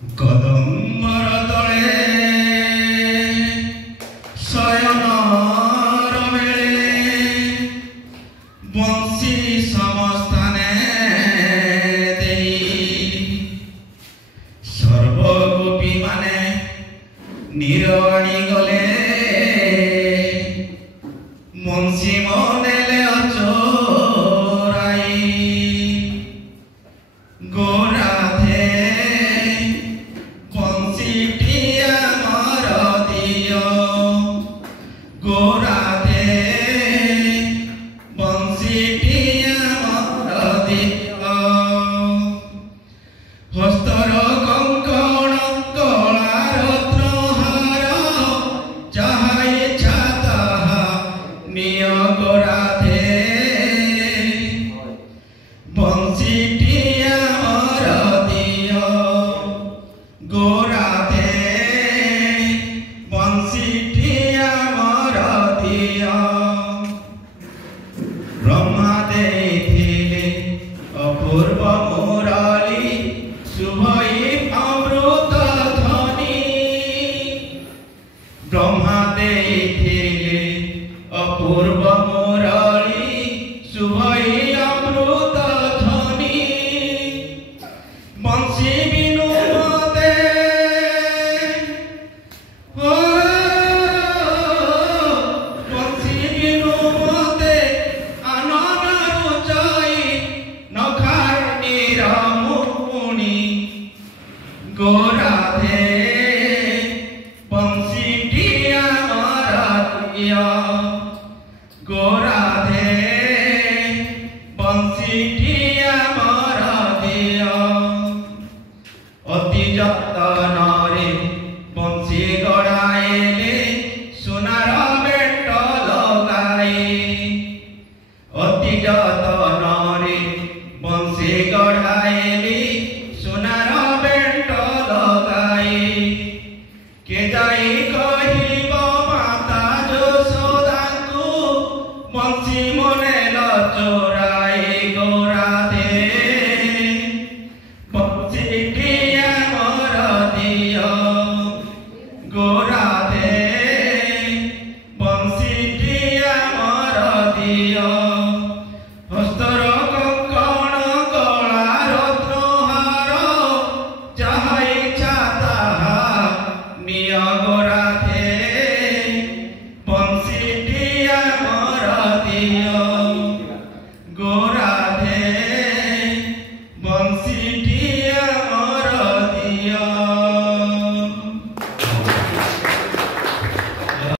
कदम्बर तले शयनर बेले बंशी समस्थाने सर्वगोपी माने निरवाणी गले मुंशी मनेले अचोराई गोराधे बंशीटिया मर दियो गोराधे बंशीटिया मर दियो हस्तर कंकण गलार रत्नहार जहा इच्छा ताहा निय गोराधे बंशीटिया मर दियो गोराधे बंशीटिया मर दियो ब्रह्मा देथिले अपूर्व मुरली शुभई अमृत ध्वनि ब्रह्मा देथिले अपूर्व मुरली शुभई अमृत ध्वनि बंशी बिनु मते बंशी बिनु मते आनंद रुचाई नखार निरमुनि गोराधे बंशीटिया मर दियो गोराधे बंशीटिया मर दियो अति जतन